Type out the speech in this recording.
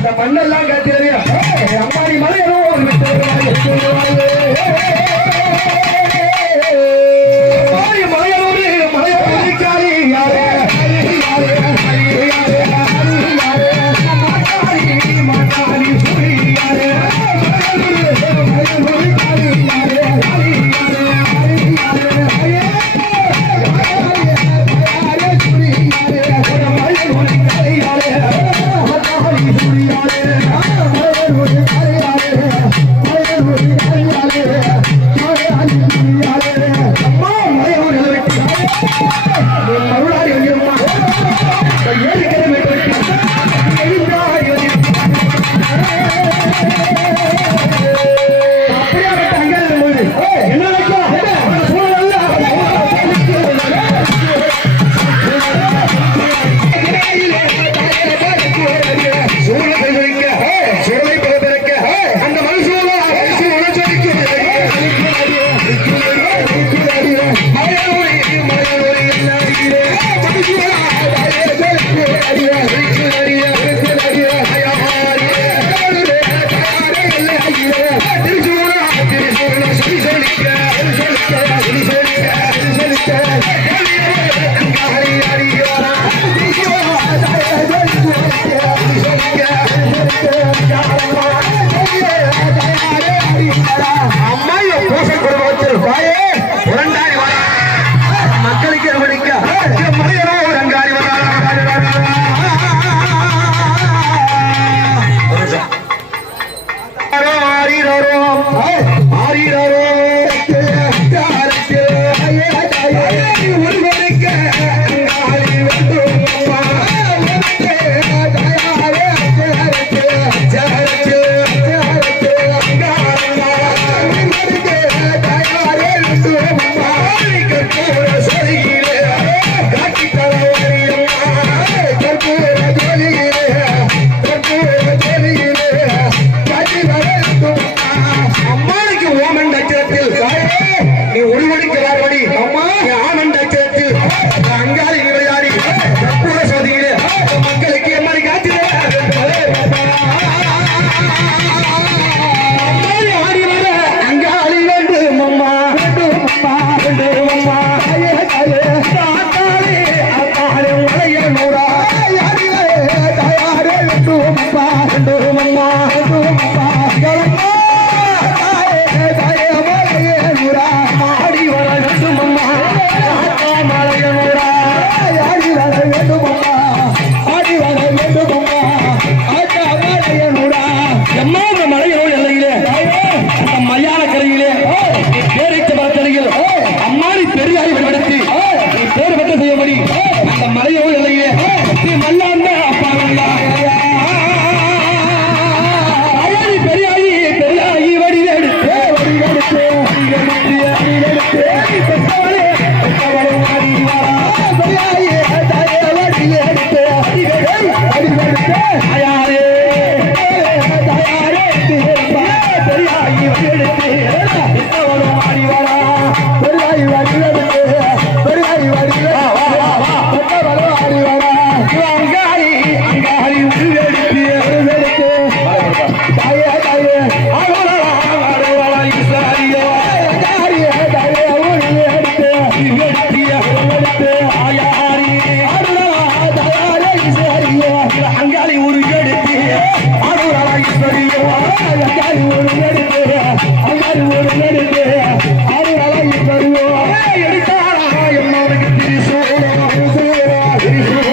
இந்த மண்ணெல்லாம் காத்திரவே அம்மாடி மலை எதுவும் ஒரு விட்டு Thank you. அல்லாரு ஒரு நெருப்பு அல்லாரு ஒரு நெருப்பு அது அழகி தருவோம். எடுத்தாரா என்னோட திரிசூரா திரிசூரா